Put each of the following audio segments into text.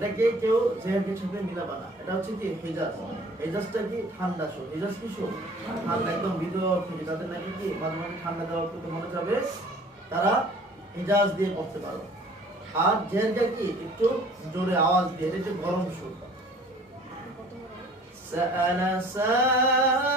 এটাকে কেউ জেহেরকে সাথে মিলাবা না এটা হচ্ছে কি হেজাজ হেজাজটা কি ঠান্ডা শো হেজাজ কি শো ঠান্ডা একদম ভিতর থেকে তাদের নাকি কি মাঝে মাঝে ঠান্ডা দেওয়া করতে মনে যাবে তারা হেজাজ দিয়ে করতে পারো আর জেহেরটা কি একটু জোরে আওয়াজ দিয়ে এটা একটু গরম সুর سأل سائل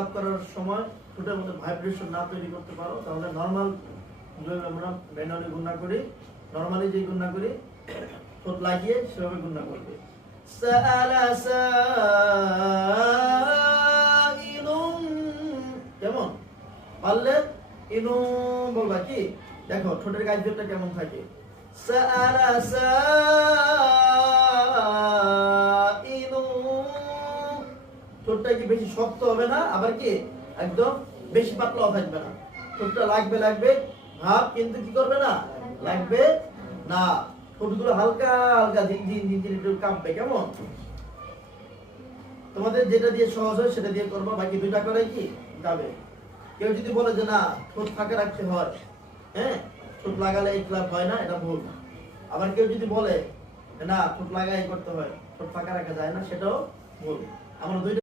ইকলাব করার সময় ঠোঁটের মধ্যে ভাইব্রেশন না তৈরি করতে পারো, তাহলে নর্মাল আমরা ম্যানুয়ালি গুণা করি নর্মালি যে গুণা করি, ঠোঁট লাগিয়ে সেভাবে গুণা করবে। কেমন? পারলে ইনু বলবা কি? দেখো, ঠোঁটের কার্যটা কেমন থাকে? সাআলা সাইলুম শক্ত হবে না, আবার কি? একদম বেশি পাতলাও থাকবে না। ঠোঁটটা লাগবে লাগবে, ভাব কিন্তু কি করবে না? লাগবে না। ঠোঁটগুলো হালকা হালকা দিন দিন দিন দিন একটু কাঁপবে, কেমন? তোমাদের যেটা দিয়ে সহজ হয় সেটা দিয়ে করব, বাকি দুইটা করে কি? যাবে। কেউ যদি বলে যে না, ঠোঁট ফাঁকা রাখতে হয় হ্যাঁ? ঠোঁট লাগালে এই ক্লাব হয় না, এটা ভুল। আবার কেউ যদি বলে না, ঠোঁট লাগাই করতে হয়, ঠোঁট ফাঁকা রাখা যায় না, সেটাও ভুল। আমরা দুইটা